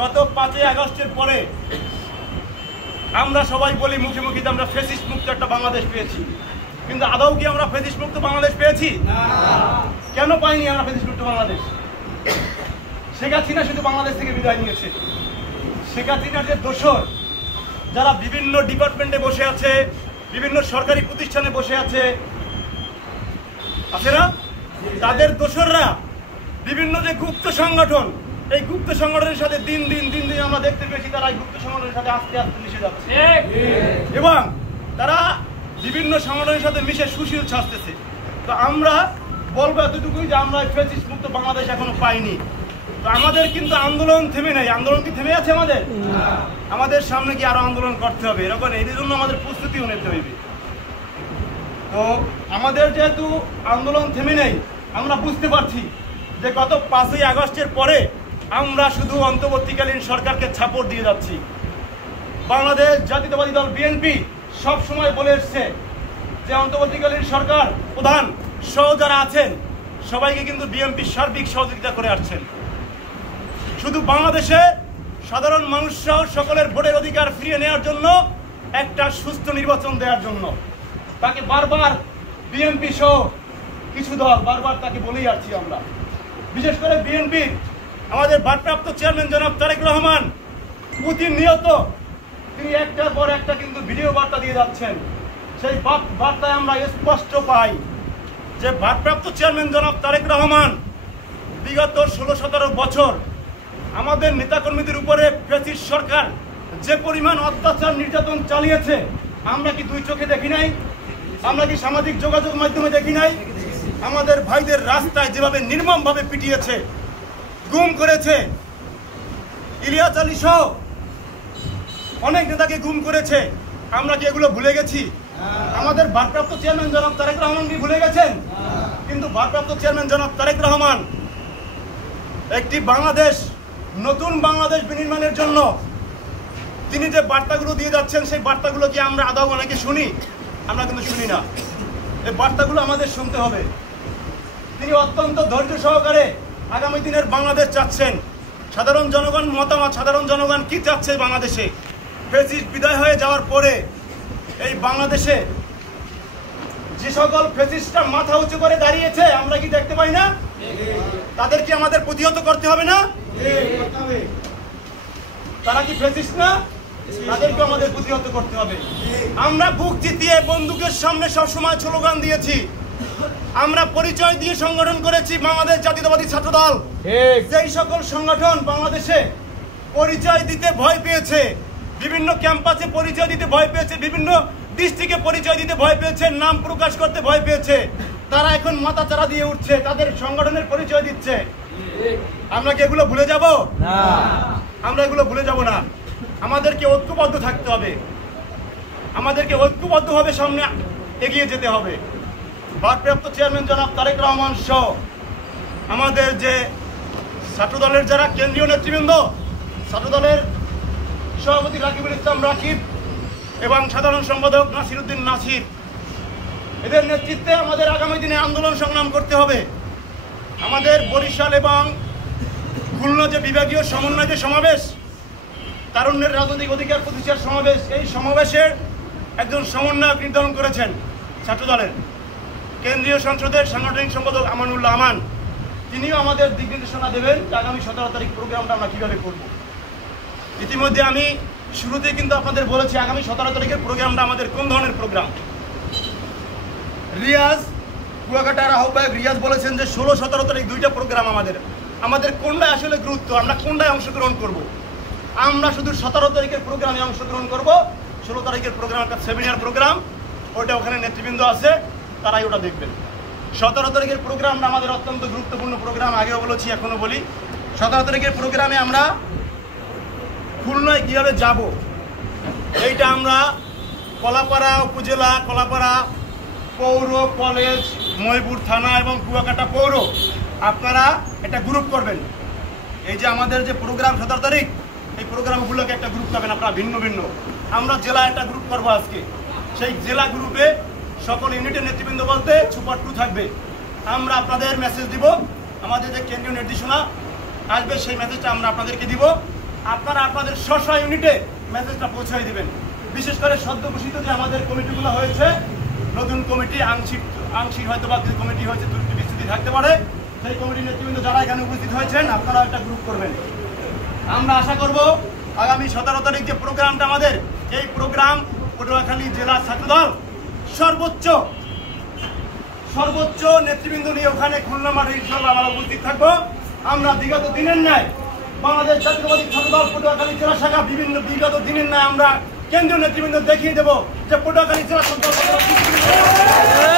গত 5ই আগস্টের পরে আমরা সবাই বলি মুখে মুখে যে আমরা ফ্যাসিস্ট মুক্ত একটা বাংলাদেশ পেয়েছি, কিন্তু আদৌ কি আমরা ফ্যাসিস্ট মুক্ত বাংলাদেশ পেয়েছি? কেন পাইনি আমরা ফ্যাসিস্ট মুক্ত বাংলাদেশ? শেখ হাসিনা শুধু বাংলাদেশ থেকে বিদায় নিয়েছে। শেখ হাসিনার যে দোসর যারা বিভিন্ন ডিপার্টমেন্টে বসে আছে, বিভিন্ন সরকারি প্রতিষ্ঠানে বসে আছে না, তাদের দোসররা বিভিন্ন যে গুপ্ত সংগঠন, এই গুপ্ত সংগঠনের সাথে দিন দিন আমরা দেখতে পেয়েছি তারা এই গুপ্ত সংগঠনের সাথে আস্তে আস্তে মিশে যাচ্ছে এবং তারা বিভিন্ন সংগঠনের সাথে মিশে সুশীল ছাড়তেছে। তো আমরা বলবো এতটুকুই যে আমরা ফ্যাসিস্ট মুক্ত বাংলাদেশ এখনো পাইনি। তো আমাদের কিন্তু আন্দোলন থেমে নাই। আন্দোলন কি থেমে আছে আমাদের? আমাদের সামনে কি আরো আন্দোলন করতে হবে, এরকম এই জন্য আমাদের প্রস্তুতিও নিতে হইবে। তো আমাদের যেহেতু আন্দোলন থেমে নেই, আমরা বুঝতে পারছি যে গত 5ই আগস্টের পরে আমরা শুধু অন্তর্বর্তীকালীন সরকারকে ছাপড় দিয়ে যাচ্ছি। বাংলাদেশ জাতীয়তাবাদী দল বিএনপি সব সময় বলে এসছে যে অন্তর্বর্তীকালীন সরকার প্রধান সহ যারা আছেন সবাইকে কিন্তু বিএনপি সার্বিক সহযোগিতা করে আসছেন। শুধু বাংলাদেশে সাধারণ মানুষ সহ সকলের ভোটের অধিকার ফিরিয়ে নেওয়ার জন্য, একটা সুস্থ নির্বাচন দেওয়ার জন্য তাকে বারবার বিএনপি সহ কিছু দল বারবার তাকে বলেই আসছি আমরা। বিশেষ করে বিএনপি আমাদের ভারপ্রাপ্ত চেয়ারম্যান জনাব তারেক রহমান প্রতিনিয়ত তিনি একটার পর একটা কিন্তু ভিডিও বার্তা দিয়ে যাচ্ছেন। সেই বার্তায় আমরা স্পষ্ট পাই যে ভারপ্রাপ্ত চেয়ারম্যান জনাব তারেক রহমান বিগত 16-17 বছর আমাদের নেতাকর্মীদের উপরে ফ্যাসিস্ট সরকার যে পরিমাণ অত্যাচার নির্যাতন চালিয়েছে আমরা কি দুই চোখে দেখি নাই? আমরা কি সামাজিক যোগাযোগ মাধ্যমে দেখি নাই? আমাদের ভাইদের রাস্তায় যেভাবে নির্মমভাবে পিটিয়েছে, গুম করেছে, ইলিয়াস আলী সহ অনেক নেতাকে গুম করেছে, আমরা কি এগুলো ভুলে গেছি? আমাদের ভারপ্রাপ্ত চেয়ারম্যান জনাব তারেক রহমান কি ভুলে গেছেন? কিন্তু ভারপ্রাপ্ত চেয়ারম্যান জনাব তারেক রহমান একটি বাংলাদেশ, নতুন বাংলাদেশ বিনির্মাণের জন্য তিনি যে বার্তাগুলো দিয়ে যাচ্ছেন সেই বার্তাগুলো কি আমরা আদৌ অনেকে শুনি? আমরা কিন্তু শুনি না। এই বার্তাগুলো আমাদের শুনতে হবে। তিনি অত্যন্ত ধৈর্য সহকারে আগামী দিনের বাংলাদেশ চাচ্ছেন। সাধারণ জনগণ মতামত, সাধারণ জনগণ কি চাচ্ছে বাংলাদেশে? ফ্যাসিস্ট বিদায় হয়ে যাওয়ার পরে এই বাংলাদেশে যে সকল ফ্যাসিস্টরা মাথা উঁচু করে দাঁড়িয়েছে আমরা কি দেখতে পাই না? তাদের কি আমাদের প্রতিহত করতে হবে না? তারা কি ফ্যাসিস্ট না? তাদেরকে আমাদের প্রতিহত করতে হবে। আমরা বুক চিতিয়ে বন্দুকের সামনে সবসময় স্লোগান দিয়েছি, আমরা পরিচয় দিয়ে সংগঠন করেছি বাংলাদেশ জাতীয়তাবাদী ছাত্র দল। যেই সকল সংগঠন বাংলাদেশে পরিচয় দিতে ভয় পেয়েছে, বিভিন্ন ক্যাম্পাসে পরিচয় দিতে ভয় পেয়েছে, বিভিন্ন ডিস্ট্রিক্টে পরিচয় দিতে ভয় পেয়েছে, নাম প্রকাশ করতে ভয় পেয়েছে, তারা এখন মাথা চারা দিয়ে উঠছে, তাদের সংগঠনের পরিচয় দিচ্ছে। আমরা কি এগুলো ভুলে যাব? না, আমরা এগুলো ভুলে যাব না। আমাদেরকে ঐক্যবদ্ধ থাকতে হবে, আমাদেরকে ঐক্যবদ্ধভাবে সামনে এগিয়ে যেতে হবে। ভারপ্রাপ্ত চেয়ারম্যান জনাব তারেক রহমান সহ আমাদের যে ছাত্রদলের যারা কেন্দ্রীয় নেতৃবৃন্দ, ছাত্রদলের সভাপতি রাকিবুল ইসলাম রাকিব এবং সাধারণ সম্পাদক নাসির উদ্দিন নাসির, এদের নেতৃত্বে আমাদের আগামী দিনে আন্দোলন সংগ্রাম করতে হবে। আমাদের বরিশাল এবং খুলনা যে বিভাগীয় সমন্বয় যে সমাবেশ, তারুণ্যের রাজনৈতিক অধিকার প্রতিষ্ঠার সমাবেশ, এই সমাবেশের একজন সমন্বয়ক নির্ধারণ করেছেন ছাত্রদলের কেন্দ্রীয় সংসদের সাংগঠনিক সম্পাদক আমানুল্লাহ আমান। তিনিও আমাদের দিক নির্দেশনা দেবেন যে আগামী 17 তারিখ প্রোগ্রামটা আমরা কীভাবে করব। ইতিমধ্যে আমি শুরুতেই কিন্তু আপনাদের বলেছি আগামী 17 তারিখের প্রোগ্রামটা আমাদের কোন ধরনের প্রোগ্রাম। রিয়াজ কুয়াকাটার আহ্বায়ক রিয়াজ বলেছেন যে 16-17 তারিখ দুইটা প্রোগ্রাম আমাদের কোনটায় আসলে গুরুত্ব, আমরা কোনটায় অংশগ্রহণ করব। আমরা শুধু 17 তারিখের প্রোগ্রামে অংশগ্রহণ করব। 16 তারিখের প্রোগ্রাম একটা সেমিনার প্রোগ্রাম, ওইটা ওখানে নেতৃবৃন্দ আছে, তারাই ওটা দেখবেন। 17 তারিখের প্রোগ্রামটা আমাদের অত্যন্ত গুরুত্বপূর্ণ প্রোগ্রাম, আগেও বলেছি এখনো বলি। 17 তারিখের প্রোগ্রামে আমরা খুলনায় কীভাবে যাব, এইটা আমরা কলাপাড়া উপজেলা, কলাপাড়া পৌর, কলেজ, ময়পুর থানা এবং কুয়াকাটা পৌর আপনারা একটা গ্রুপ করবেন। এই যে আমাদের যে প্রোগ্রাম 17 তারিখ, এই প্রোগ্রামগুলোকে একটা গ্রুপ করবেন আপনারা ভিন্ন ভিন্ন। আমরা জেলা একটা গ্রুপ করবো আজকে, সেই জেলা গ্রুপে সকল ইউনিটের নেতৃবৃন্দ বলতে সুপার 2 থাকবে। আমরা আপনাদের মেসেজ দিব, আমাদের যে কেন্দ্রীয় নির্দেশনা আসবে সেই মেসেজটা আমরা আপনাদেরকে দিব। আপনারা আপনাদের স্ব ইউনিটে মেসেজটা পৌঁছাই দিবেন। বিশেষ করে সদ্য ঘোষিত যে আমাদের কমিটিগুলো হয়েছে, নতুন কমিটি আংশিক হয়তো বা কমিটি হয়েছে, ত্রুটি বিচ্যুতি থাকতে পারে, সেই কমিটির নেতৃবৃন্দ যারা এখানে উপস্থিত হয়েছেন আপনারা একটা গ্রুপ করবেন। আমরা আশা করব আগামী 17 তারিখ যে প্রোগ্রামটা আমাদের, এই প্রোগ্রাম পটুয়াখালী জেলা ছাত্রদল সর্বোচ্চ নেতৃবৃন্দ নিয়ে ওখানে খুলনা মাঠে ইনশাআল্লাহ আমরা উপস্থিত থাকবো। আমরা বিগত দিনের ন্যায় বাংলাদেশ জাতীয়তাবাদী ছাত্রদল পটুয়াখালী জেলা শাখা বিগত দিনের ন্যায় আমরা কেন্দ্রীয় নেতৃবৃন্দ দেখিয়ে দেবো যে পটুয়াখালী জেলা ছাত্রদল